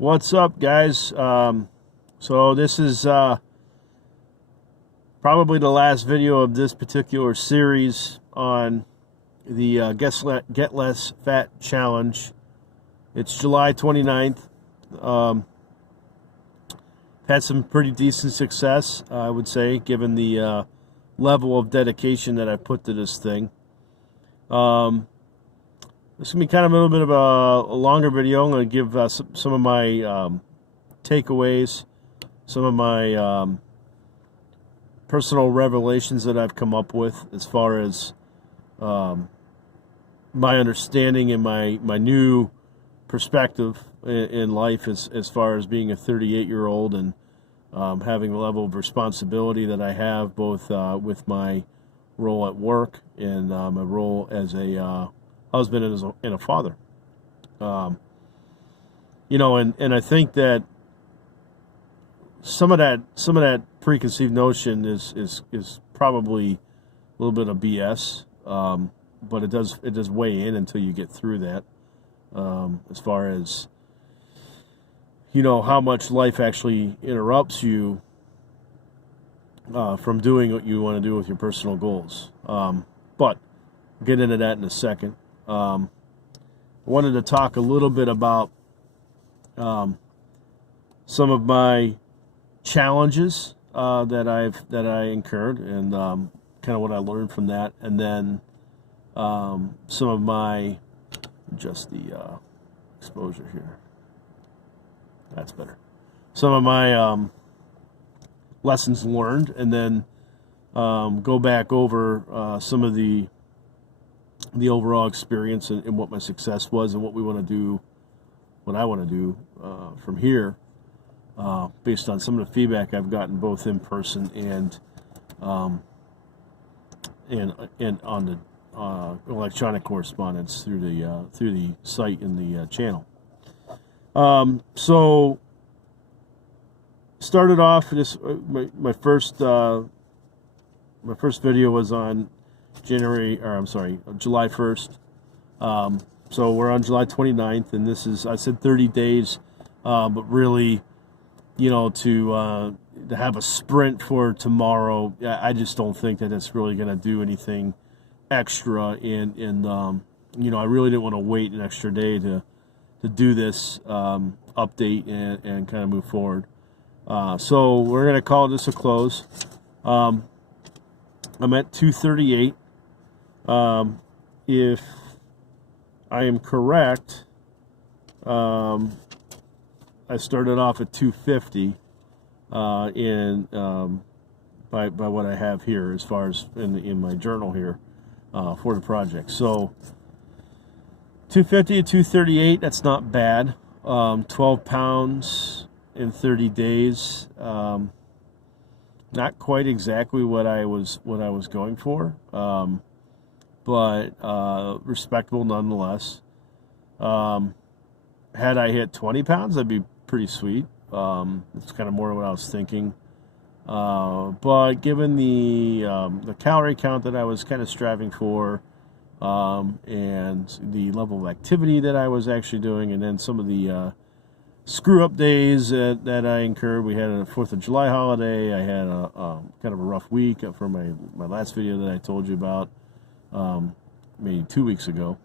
What's up, guys? So this is probably the last video of this particular series on the Get Less Fat Challenge. It's July 29th. Had some pretty decent success, I would say, given the level of dedication that I put to this thing. This is going to be kind of a little bit of a longer video. I'm going to give some of my takeaways, some of my personal revelations that I've come up with as far as my understanding and my new perspective in life as far as being a 38-year-old and having the level of responsibility that I have, both with my role at work and my role as a husband and a father. And I think that some of that preconceived notion is probably a little bit of BS, but it does weigh in until you get through that. As far as how much life actually interrupts you from doing what you want to do with your personal goals. But we'll get into that in a second. I wanted to talk a little bit about some of my challenges that I incurred and kind of what I learned from that, and then some of my just the exposure here. That's better. Some of my lessons learned, and then go back over some of the overall experience and what my success was and what we want to do, what I want to do from here, based on some of the feedback I've gotten both in person and on the electronic correspondence through the site and the channel. So started off this my first video was on July 1st. So we're on July 29th, and this is, I said 30 days, but really, to have a sprint for tomorrow, I just don't think that it's really going to do anything extra. And I really didn't want to wait an extra day to do this update and kind of move forward. So we're going to call this a close. I'm at 238. If I am correct, I started off at 250 by what I have here as far as in my journal here for the project. So 250 to 238, that's not bad. 12 pounds in 30 days. Not quite exactly what I was going for, but respectable nonetheless. Had I hit 20 pounds, that'd be pretty sweet. It's kind of more what I was thinking. But given the calorie count that I was kind of striving for, and the level of activity that I was actually doing, and then some of the screw-up days that I incurred. We had a 4th of July holiday. I had a kind of a rough week for my last video that I told you about maybe 2 weeks ago,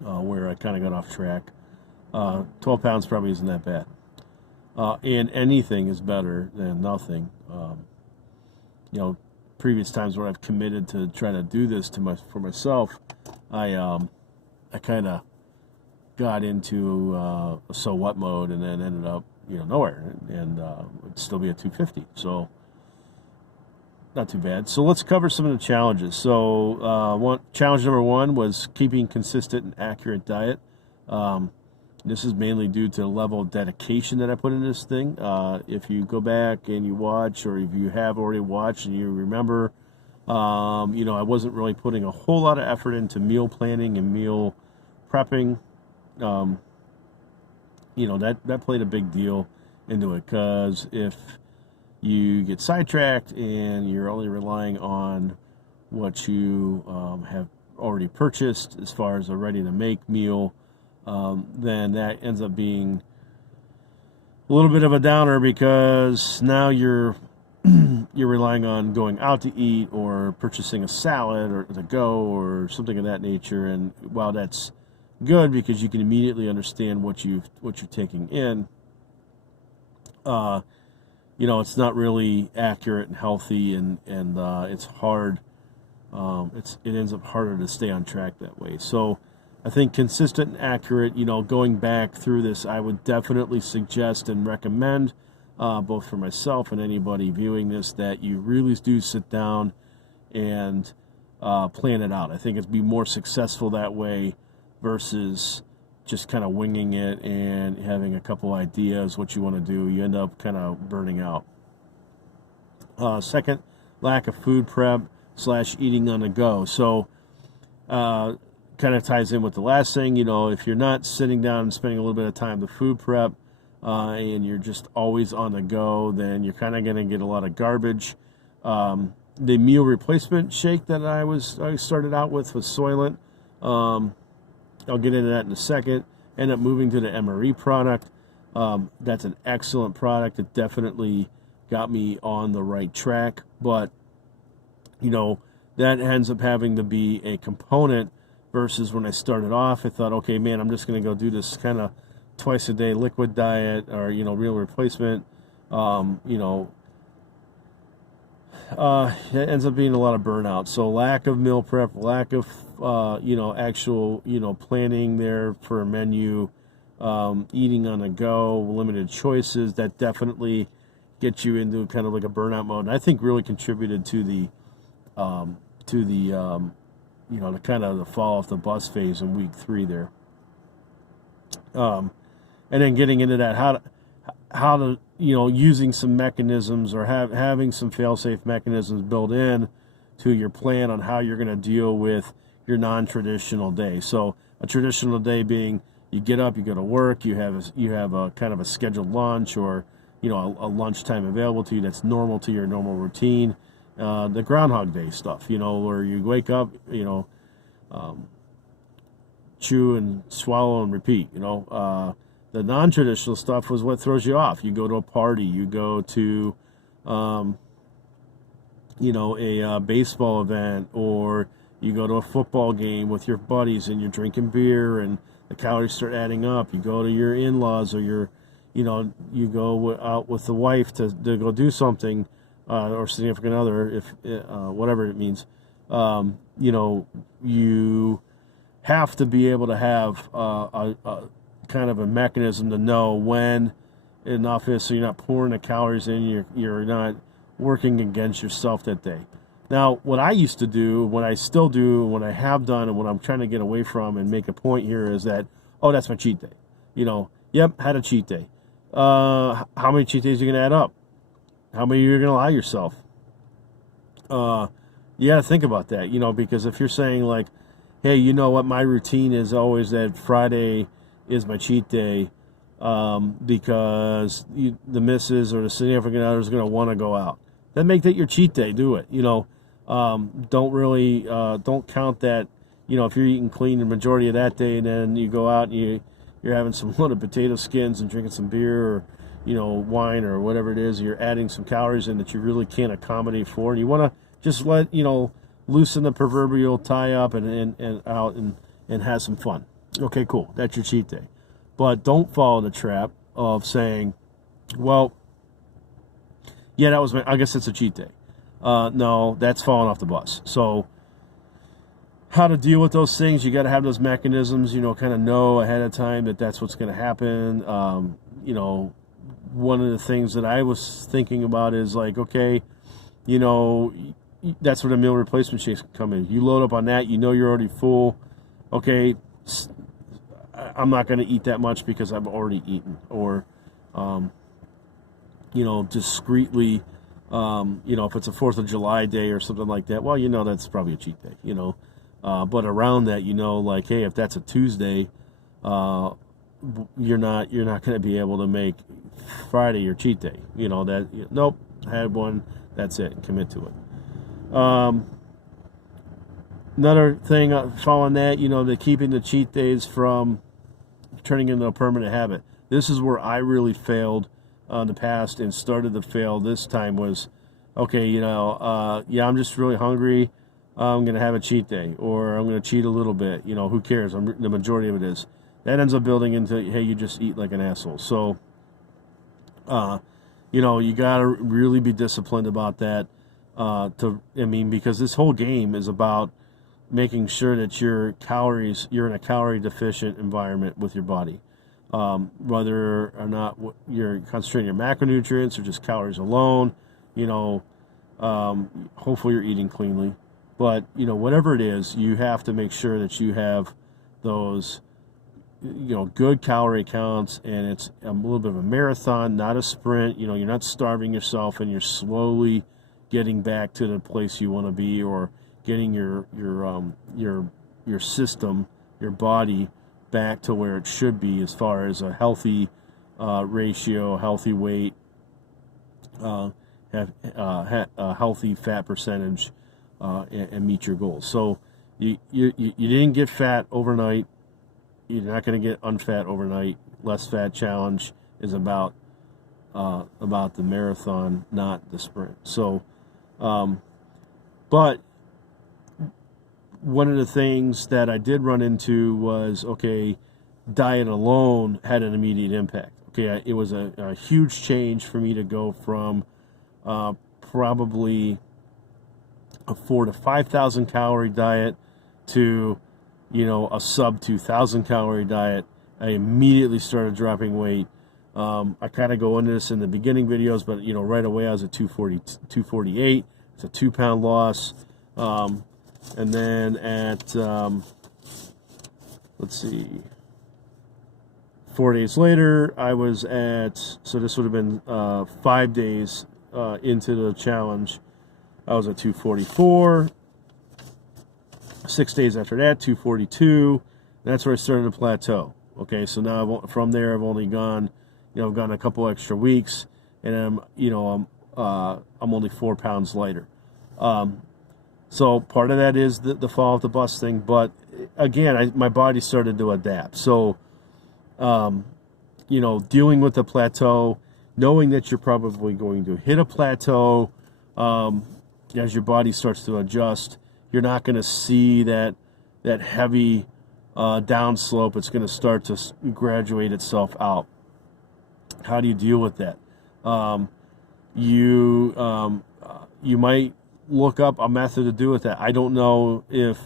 where I kind of got off track. 12 pounds probably isn't that bad. And anything is better than nothing. Previous times where I've committed to try to do this for myself, I kind of got into a so what mode, and then ended up nowhere, and it'd still be at 250. So not too bad. So let's cover some of the challenges. So challenge number one was keeping consistent and accurate diet. This is mainly due to the level of dedication that I put in this thing. If you go back and you watch, or if you have already watched and you remember, I wasn't really putting a whole lot of effort into meal planning and meal prepping. That played a big deal into it, because if you get sidetracked and you're only relying on what you have already purchased as far as a ready-to-make meal, then that ends up being a little bit of a downer because now you're relying on going out to eat or purchasing a salad or to go or something of that nature. And while that's good because you can immediately understand what you're taking in, it's not really accurate and healthy, and it's hard. It ends up harder to stay on track that way. So I think consistent and accurate, going back through this, I would definitely suggest and recommend, both for myself and anybody viewing this, that you really do sit down and plan it out. I think it'd be more successful that way versus just kind of winging it and having a couple ideas what you want to do. You end up kind of burning out. Second, lack of food prep / eating on the go. So kind of ties in with the last thing. If you're not sitting down and spending a little bit of time to food prep, and you're just always on the go, then you're kind of going to get a lot of garbage. The meal replacement shake that I started out with was Soylent. I'll get into that in a second. End up moving to the MRE product. That's an excellent product. It definitely got me on the right track, but that ends up having to be a component versus when I started off. I thought, okay, man, I'm just going to go do this kind of twice a day liquid diet or meal replacement. It ends up being a lot of burnout. So lack of meal prep, lack of actual planning there for a menu, eating on the go, limited choices, that definitely gets you into kind of like a burnout mode. And I think really contributed to the kind of the fall off the bus phase in week 3 there. And then getting into that, how to using some mechanisms or having some fail-safe mechanisms built in to your plan on how you're going to deal with your non-traditional day. So a traditional day being you get up, you go to work, you have a kind of a scheduled lunch or a lunchtime available to you that's normal to your normal routine. The Groundhog Day stuff, where you wake up, chew and swallow and repeat. The non-traditional stuff was what throws you off. You go to a party, you go to, a baseball event, or you go to a football game with your buddies and you're drinking beer and the calories start adding up. You go to your in-laws or you go out with the wife to go do something, or significant other, if whatever it means. You have to be able to have a kind of a mechanism to know when enough is, so you're not pouring the calories in, you're not working against yourself that day. Now, what I used to do, what I still do, what I have done, and what I'm trying to get away from and make a point here is that, that's my cheat day. Yep, had a cheat day. How many cheat days are you going to add up? How many are you going to allow yourself? You got to think about that, because if you're saying like, hey, you know what, my routine is always that Friday is my cheat day, because the missus or the significant other is going to want to go out. Then make that your cheat day. Do it. Don't really don't count that. If you're eating clean the majority of that day, and then you go out and you're having some loaded potato skins and drinking some beer or wine or whatever it is, you're adding some calories in that you really can't accommodate for, and you want to just let loosen the proverbial tie up and out and have some fun. Okay, cool. That's your cheat day. But don't fall in the trap of saying, well, yeah, I guess it's a cheat day. No, that's falling off the bus. So how to deal with those things, you got to have those mechanisms, kind of know ahead of time that that's what's going to happen. One of the things that I was thinking about is like, okay, that's where the meal replacement shakes come in. You load up on that, you're already full. Okay, I'm not going to eat that much because I've already eaten. Or, discreetly, if it's a 4th of July day or something like that, well, that's probably a cheat day, but around that, like, hey, if that's a Tuesday, you're not going to be able to make Friday your cheat day. Nope, had one, that's it, commit to it. Another thing following that, the keeping the cheat days from turning into a permanent habit. This is where I really failed in the past and started to fail this time was, okay, yeah, I'm just really hungry. I'm going to have a cheat day, or I'm going to cheat a little bit. Who cares? The majority of it is. That ends up building into, hey, you just eat like an asshole. So, you got to really be disciplined about that. Because this whole game is about making sure that you're in a calorie deficient environment with your body. Whether or not you're concentrating your macronutrients or just calories alone, hopefully you're eating cleanly. But, whatever it is, you have to make sure that you have those, good calorie counts, and it's a little bit of a marathon, not a sprint. You're not starving yourself, and you're slowly getting back to the place you want to be, or getting your system, your body, back to where it should be as far as a healthy ratio, healthy weight, have a healthy fat percentage, and meet your goals. So you didn't get fat overnight. You're not going to get unfat overnight. Less Fat Challenge is about the marathon, not the sprint. So, but one of the things that I did run into was, okay, diet alone had an immediate impact. Okay, it was a huge change for me to go from probably a 4,000 to 5,000 calorie diet to, a sub 2,000 calorie diet. I immediately started dropping weight. I kind of go into this in the beginning videos, but right away I was at 248. It's a 2-pound loss. And then at, let's see, 4 days later, I was at, so this would have been 5 days into the challenge, I was at 244. 6 days after that, 242. That's where I started to plateau. Okay, so now from there, I've only gone, I've gone a couple extra weeks, and I'm only 4 pounds lighter. So part of that is the fall off the bus thing, but again, my body started to adapt. So, dealing with the plateau, knowing that you're probably going to hit a plateau as your body starts to adjust, you're not going to see that heavy downslope. It's going to start to graduate itself out. How do you deal with that? You might look up a method to do with that. I don't know if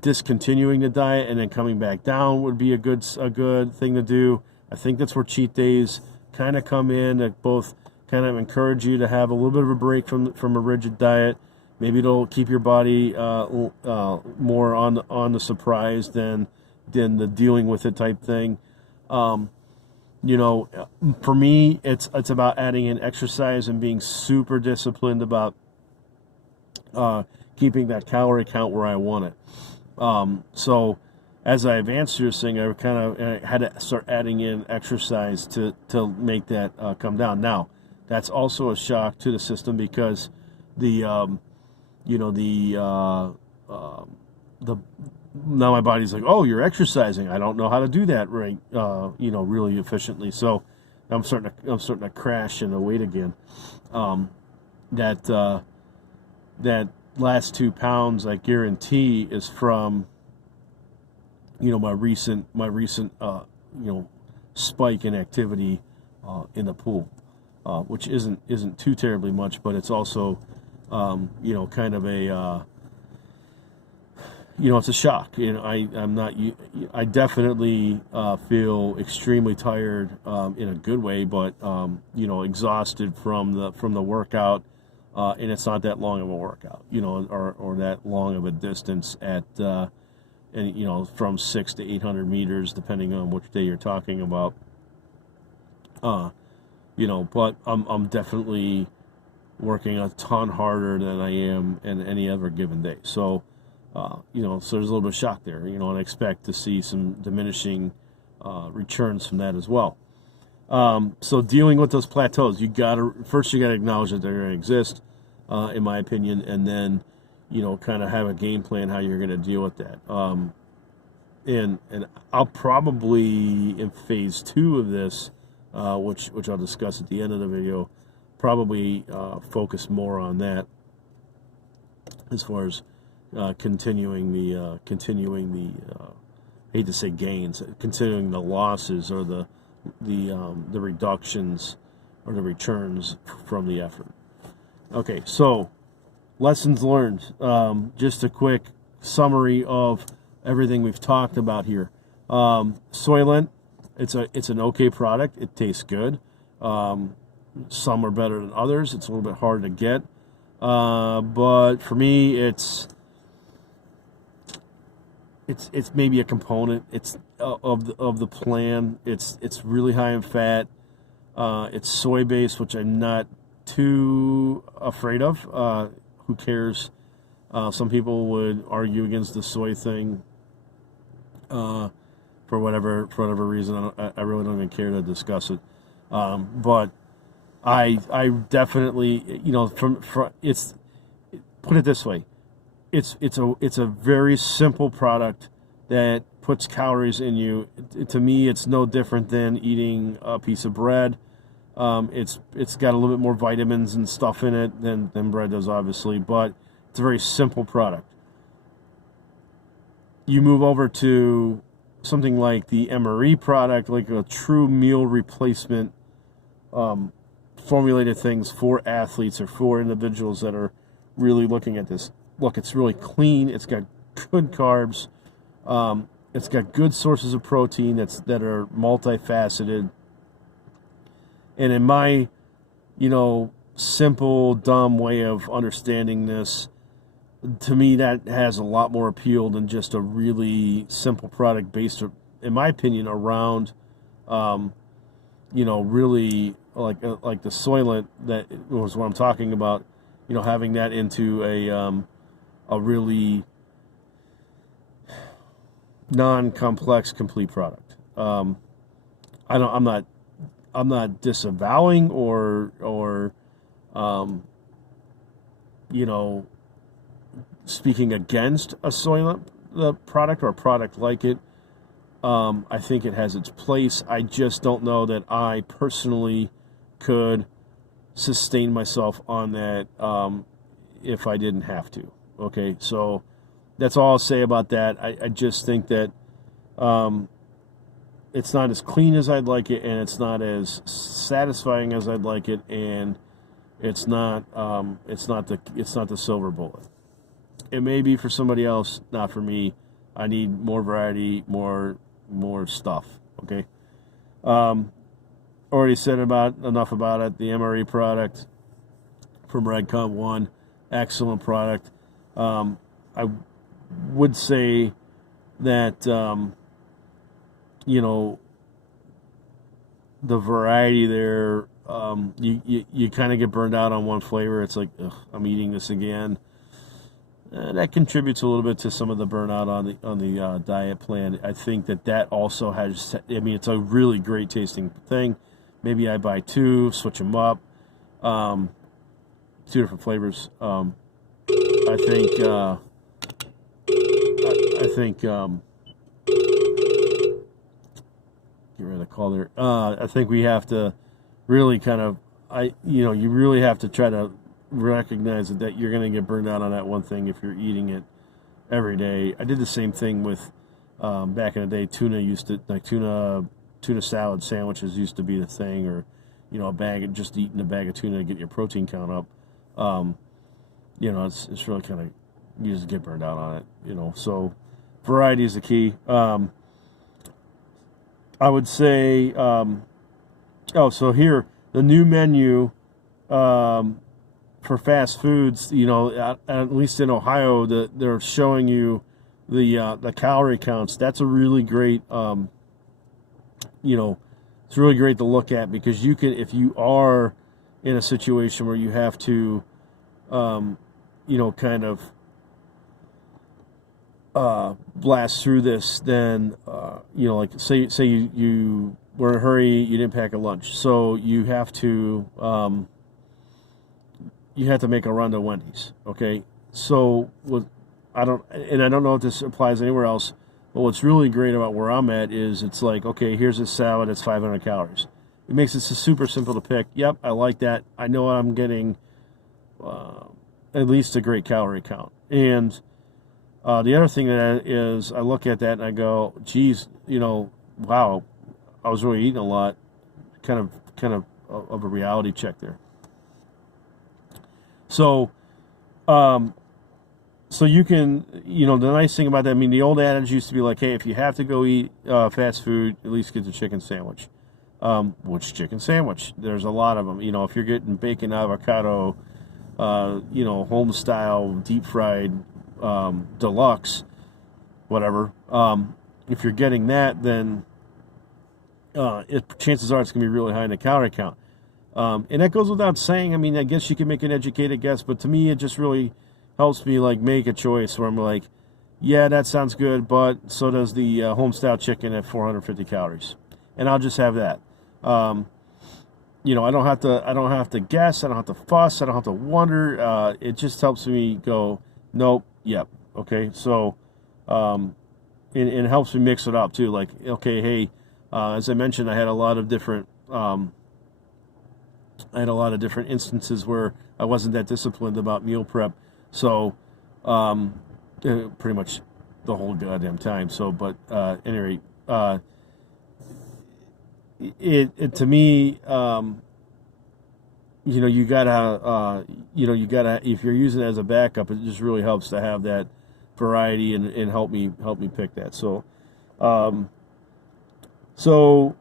discontinuing the diet and then coming back down would be a good thing to do. I think that's where cheat days kind of come in, that both kind of encourage you to have a little bit of a break from a rigid diet. Maybe it'll keep your body more on the surprise than the dealing with it type thing. For me, it's about adding in exercise and being super disciplined about keeping that calorie count where I want it. So as I advanced through this thing, I had to start adding in exercise to make that come down. Now, that's also a shock to the system, because now my body's like, oh, you're exercising. I don't know how to do that right, really efficiently. So I'm starting to crash in the weight again. That last 2 pounds, I guarantee, is from my recent spike in activity in the pool, which isn't too terribly much, but it's also kind of a it's a shock. I definitely feel extremely tired in a good way, but exhausted from the workout, and it's not that long of a workout, or that long of a distance from 600 to 800 meters, depending on which day you're talking about. But I'm definitely working a ton harder than I am in any other given day. So, so there's a little bit of shock there, and I expect to see some diminishing returns from that as well. So dealing with those plateaus, you gotta acknowledge that they're going to exist, in my opinion, and then, kind of have a game plan how you're going to deal with that. And I'll probably, in phase 2 of this, which I'll discuss at the end of the video. Probably focus more on that as far as continuing the I hate to say gains, continuing the losses or the reductions or the returns from the effort. Okay, so lessons learned. Just a quick summary of everything we've talked about here. Soylent, it's an okay product. It tastes good. Some are better than others. It's a little bit hard to get, but for me, it's maybe a component. It's of the plan. It's really high in fat. It's soy based, which I'm not too afraid of. Who cares? Some people would argue against the soy thing for whatever reason. I really don't even care to discuss it. But I definitely, from it's, put it this way, it's a very simple product that puts calories in you. To me, it's no different than eating a piece of bread. It's got a little bit more vitamins and stuff in it than bread does, obviously, but it's a very simple product. You move over to something like the MRE product, like a true meal replacement, formulated things for athletes or for individuals that are really looking at this. Look, it's really clean. It's got good carbs. It's got good sources of protein that are multifaceted. And in my, simple, dumb way of understanding this, to me, that has a lot more appeal than just a really simple product based, in my opinion, around, really like the Soylent, that was what I'm talking about. Having that into a really non-complex, complete product. I'm not disavowing or speaking against a Soylent product or a product like it. I think it has its place. I just don't know that I personally could sustain myself on that if I didn't have to. Okay, so that's all I'll say about that. I just think that it's not as clean as I'd like it, and it's not as satisfying as I'd like it, and it's not the silver bullet. It may be for somebody else, not for me. I need more variety, more stuff. Okay. Already said enough about it. The MRE product from Redcom 1, excellent product. I would say that the variety there, you kind of get burned out on one flavor. It's like, ugh, I'm eating this again. That contributes a little bit to some of the burnout on the diet plan. I think that also has. It's a really great tasting thing. Maybe I buy two, switch them up, two different flavors. I think. Get rid of the call there. I think we have to really kind of. You really have to try to recognize that you're going to get burned out on that one thing if you're eating it every day. I did the same thing with back in the day. Tuna salad sandwiches used to be the thing, or just eating a bag of tuna to get your protein count up. It's really kind of, you just get burned out on it. So variety is the key. I would say so here the new menu for fast foods, at least in Ohio, they're showing you the calorie counts. That's a really great, it's really great to look at, because you can, if you are in a situation where you have to, kind of blast through this, then, like say you were in a hurry, you didn't pack a lunch, so you have to make a run to Wendy's. Okay, so I don't know if this applies anywhere else, but what's really great about where I'm at is it's like, okay, here's a salad, it's 500 calories. it makes it super simple to pick. Yep, I like that. I know I'm getting at least a great calorie count. And the other thing that is, I look at that and I go, geez, wow, I was really eating a lot. Kind of a reality check there. So, so you can, the nice thing about that, I mean, the old adage used to be like, hey, if you have to go eat fast food, at least get the chicken sandwich. Which chicken sandwich? There's a lot of them. If you're getting bacon, avocado, home style, deep fried, deluxe, whatever. If you're getting that, then chances are it's going to be really high in the calorie count. And that goes without saying. I mean, I guess you can make an educated guess, but to me, it just really helps me like make a choice where I'm like, yeah, that sounds good, but so does the home style chicken at 450 calories, and I'll just have that. I don't have to guess. I don't have to fuss. I don't have to wonder. It just helps me go, nope, yep, okay. So, it helps me mix it up too. Like, okay, hey, as I mentioned, I had a lot of different instances where I wasn't that disciplined about meal prep. So, pretty much the whole goddamn time. So, but anyway, it to me, you gotta, if you're using it as a backup, it just really helps to have that variety and help me pick that. So, so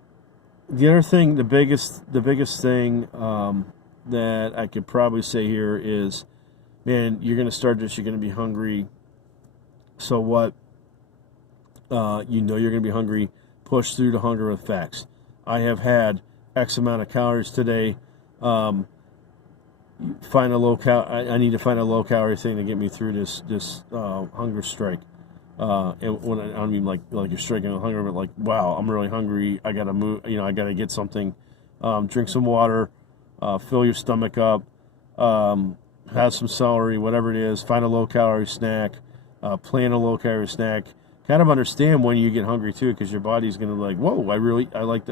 the other thing, the biggest thing that I could probably say here is, man, you're gonna start this, you're gonna be hungry. So what? You're gonna be hungry. Push through the hunger with facts. I have had X amount of calories today. Find a low I need to find a low calorie thing to get me through this hunger strike. And when I don't mean like you're striking with hunger, but like, wow, I'm really hungry. I gotta move. I gotta get something. Drink some water. Fill your stomach up. Have some celery, whatever it is. Find a low calorie snack. Plan a low calorie snack. Kind of understand when you get hungry too, because your body's gonna be like, whoa,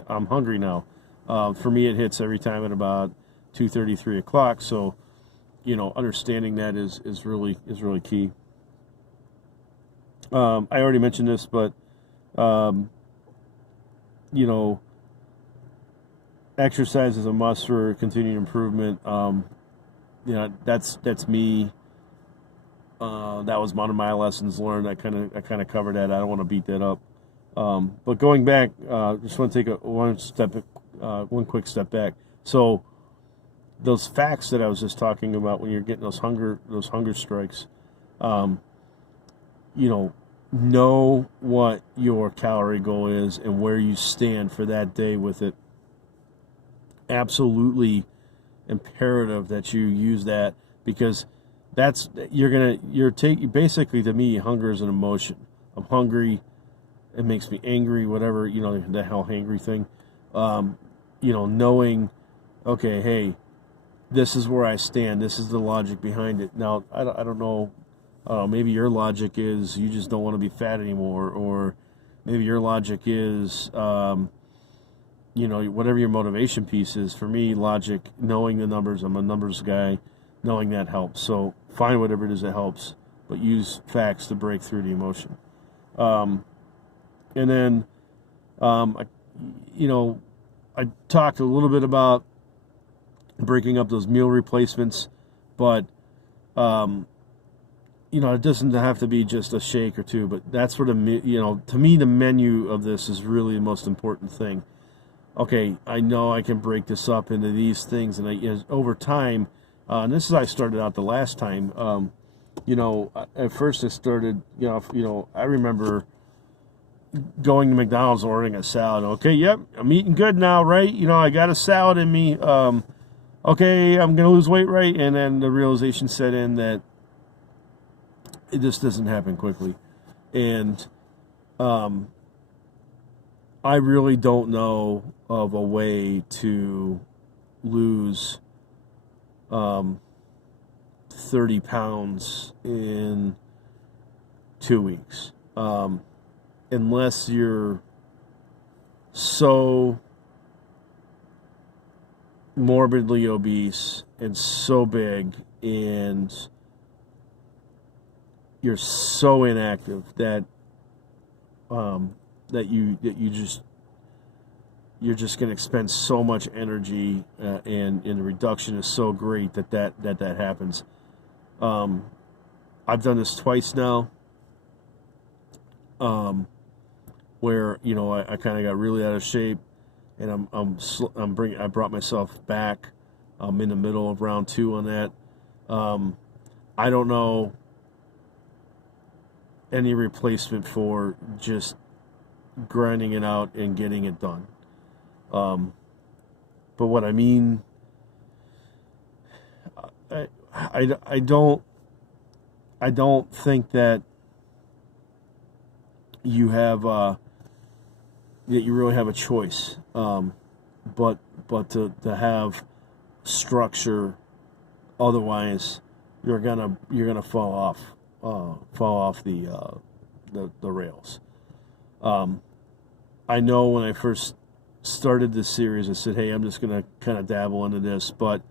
I'm hungry now. For me, it hits every time at about 2:30, 3 o'clock. So, understanding that is really key. I already mentioned this, but exercise is a must for continued improvement. That's me. That was one of my lessons learned. I kind of covered that. I don't want to beat that up. But going back, just want to take one quick step back. So those facts that I was just talking about when you're getting those hunger strikes, know what your calorie goal is and where you stand for that day with it. Absolutely imperative that you use that, because basically, to me, hunger is an emotion. I'm hungry. It makes me angry, whatever, the hell hangry thing. Knowing, okay, hey, this is where I stand. This is the logic behind it. Now, I don't know. Maybe your logic is you just don't want to be fat anymore, or maybe your logic is, whatever your motivation piece is. For me, logic, knowing the numbers, I'm a numbers guy, knowing that helps. So find whatever it is that helps, but use facts to break through the emotion. And then, I talked a little bit about breaking up those meal replacements, but it doesn't have to be just a shake or two, but that's where to me, the menu of this is really the most important thing. Okay, I know I can break this up into these things, and over time, and this is how I started out the last time. At first I started, I remember going to McDonald's and ordering a salad. Okay, yep, I'm eating good now, right? I got a salad in me. Okay, I'm gonna lose weight, right? And then the realization set in that this doesn't happen quickly, and I really don't know of a way to lose 30 pounds in 2 weeks, unless you're so morbidly obese and so big, and you're so inactive that you're just going to expend so much energy, and the reduction is so great that happens. I've done this twice now, where I kind of got really out of shape, and I brought myself back. I'm in the middle of round 2 on that. I don't know any replacement for just grinding it out and getting it done. But what I mean, I don't think that you have that you really have a choice, but to have structure. Otherwise, you're gonna fall off the rails. I know when I first started this series, I said, hey, I'm just going to kind of dabble into this, but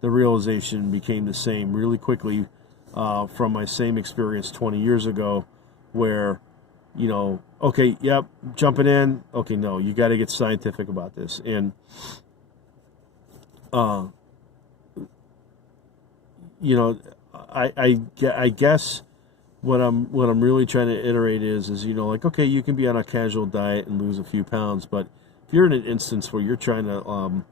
the realization became the same really quickly, from my same experience 20 years ago, where, okay, yep, jumping in, okay, no, you got to get scientific about this. And, I guess what I'm really trying to iterate is like, okay, you can be on a casual diet and lose a few pounds, but if you're in an instance where you're trying to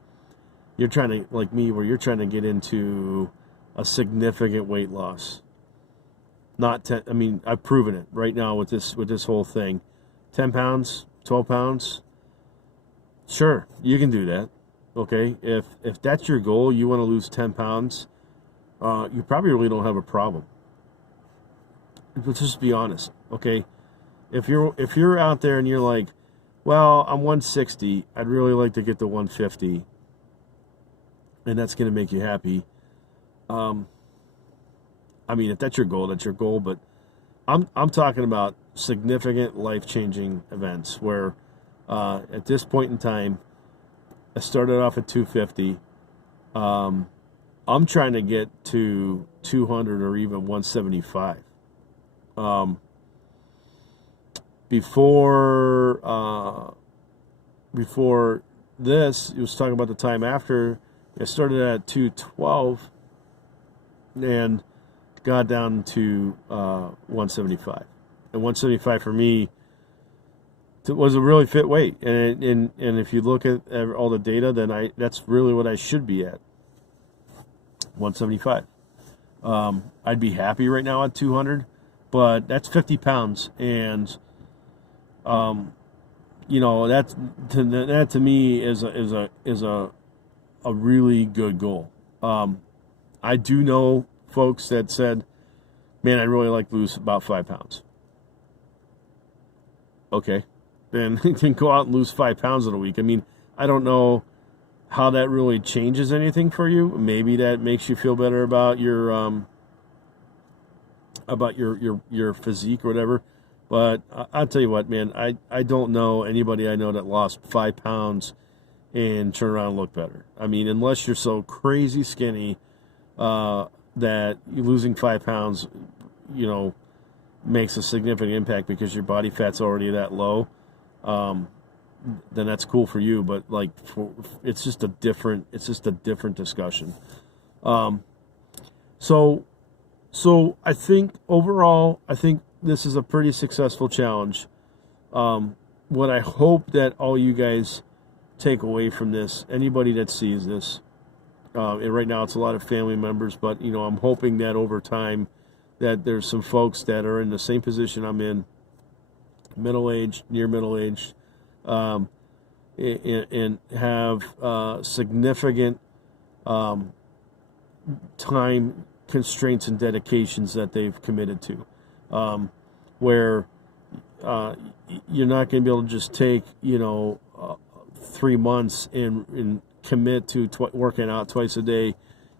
like me, where you're trying to get into a significant weight loss, not 10, I mean, I've proven it right now with this whole thing, 10 pounds, 12 pounds, sure, you can do that. Okay, if that's your goal, you want to lose 10 pounds, you probably really don't have a problem. Let's just be honest, okay? If you're out there and you're like, well, I'm 160, I'd really like to get to 150, and that's going to make you happy. I mean, if that's your goal, that's your goal. But I'm talking about significant life-changing events where, at this point in time, I started off at 250. I'm trying to get to 200 or even 175. Before this, he was talking about the time after. I started at 212 and got down to 175. And 175 for me was a really fit weight. And if you look at all the data, then that's really what I should be at. 175. I'd be happy right now at 200, but that's 50 pounds, and that to me is a really good goal. I do know folks that said, man, I'd really like to lose about 5 pounds. Okay, then go out and lose 5 pounds in a week. I mean, I don't know how that really changes anything for you. Maybe that makes you feel better about your physique or whatever. But I'll tell you what, man, I don't know anybody I know that lost 5 pounds and turn around and look better. I mean, unless you're so crazy skinny that losing 5 pounds, makes a significant impact because your body fat's already that low, then that's cool for you. But it's just a different discussion. So I think overall, this is a pretty successful challenge. What I hope that all you guys take away from this, anybody that sees this, and right now it's a lot of family members, but I'm hoping that over time that there's some folks that are in the same position I'm in, middle-aged, near middle-aged, and have significant time constraints and dedications that they've committed to, where you're not going to be able to just take 3 months and commit to working out twice a day,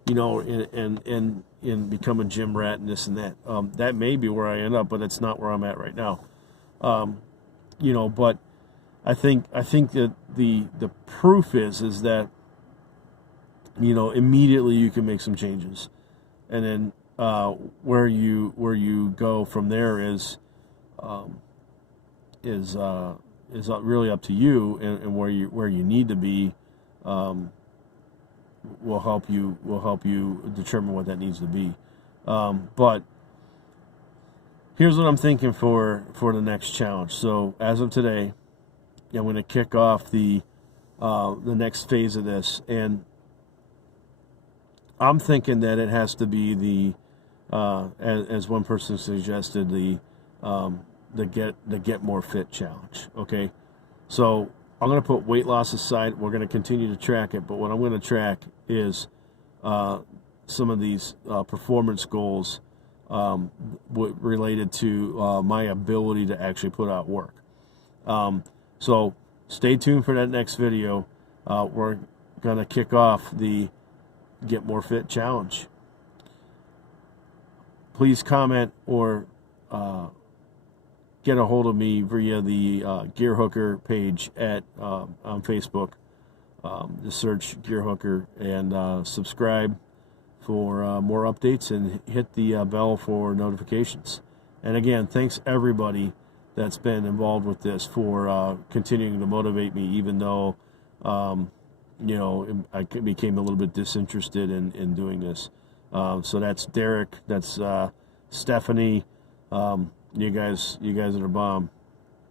and become a gym rat and this and that. That may be where I end up, but it's not where I'm at right now. But I think that the proof is that immediately you can make some changes. And then where you go from there is really up to you, and where you need to be will help you determine what that needs to be. But here's what I'm thinking for the next challenge. So as of today, I'm going to kick off the next phase of this, and I'm thinking that it has to be the as one person suggested, the get more fit challenge. Okay, so I'm going to put weight loss aside. We're going to continue to track it, but what I'm going to track is some of these performance goals related to my ability to actually put out work. So stay tuned for that next video. We're going to kick off the Get More Fit challenge. Please comment or get a hold of me via the Gear Hooker page on Facebook. Just search Gear Hooker and subscribe for more updates, and hit the bell for notifications. And again, thanks everybody that's been involved with this for continuing to motivate me, even though I became a little bit disinterested in doing this. So that's Derek, that's Stephanie. You guys are the bomb.